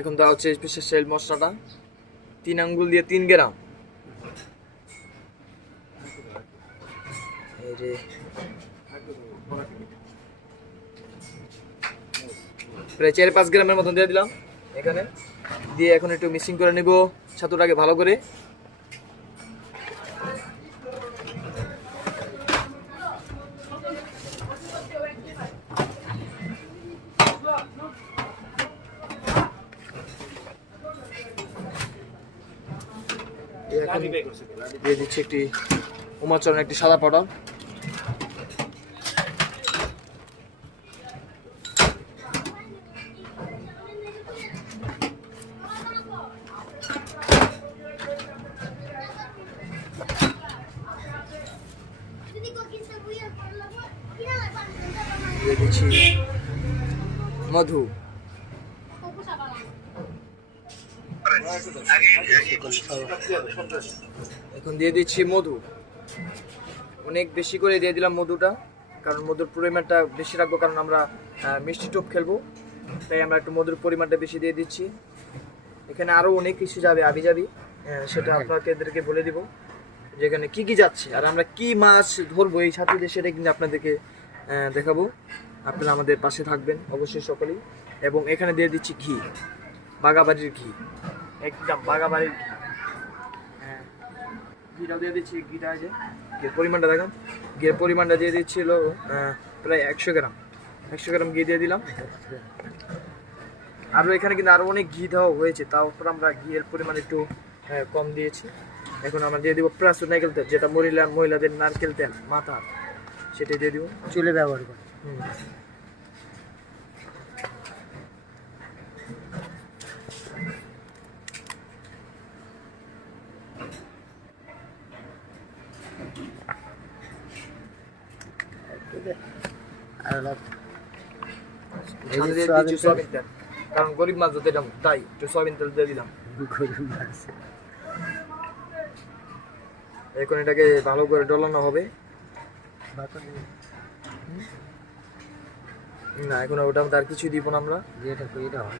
এখন দেওয়া হচ্ছে স্পেশাল মশলাটা 3 আঙ্গুল দিয়ে 3 গ্রাম। এই যে প্রায় 4-5 গ্রামের মতন দিয়ে দিলাম এখানে। দিয়ে এখন একটু মিক্সিং করে নিব ছাতুটাকে ভালো করে। দিয়ে দিচ্ছি একটি উমাচরণ, একটি সাদা পাউডার। দিয়ে দিচ্ছি মধু। এখন দিয়ে দিচ্ছি মধু, অনেক বেশি করে দিয়ে দিলাম মধুটা, কারণ মধুর পরিমাণটা বেশি রাখবো, কারণ আমরা মিষ্টি টপ খেলবো, তাই আমরা একটু মধুর পরিমাণটা বেশি দিয়ে দিচ্ছি। এখানে আরও অনেক কিছু যাবে আবিজাবি, সেটা আপনাদেরকে বলে দিব যেখানে কি কি যাচ্ছে আর আমরা কি মাছ ধরবো এই ছাতুতে, সেটা কিন্তু আপনাদেরকে দেখাবো। আপনারা আমাদের পাশে থাকবেন অবশ্যই সকলেই। এবং এখানে দিয়ে দিচ্ছি ঘি, বাগাবাড়ির ঘি, একদম বাগাবাড়ির ঘি। ঘিটাও দিয়ে দিচ্ছি। ঘিটা আছে, ঘির পরিমাণটা দেখান। ঘির পরিমাণটা দিয়ে দিচ্ছিল প্রায় 100 গ্রাম। 100 গ্রাম ঘি দিয়ে দিলাম। আরও এখানে কিন্তু আরও অনেক ঘি দেওয়া হয়েছে, তারপর আমরা ঘিয়ের পরিমাণ একটু কম দিয়েছি। এখন আমরা দিয়ে দিব প্রাসু নারকেল তেল, যেটা মহিলাদের নারকেল তেল মাথা, সেটাই দিয়ে দিব। চুলে ব্যবহার করে। কারণ গরিব মাছ ধরতে যাবো, তাই একটু সয়াবিন তেল দিয়ে দিলাম। এখন এটাকে ভালো করে ডলানো হবে। না, এখন ওটা আর কিছু দিব না আমরা।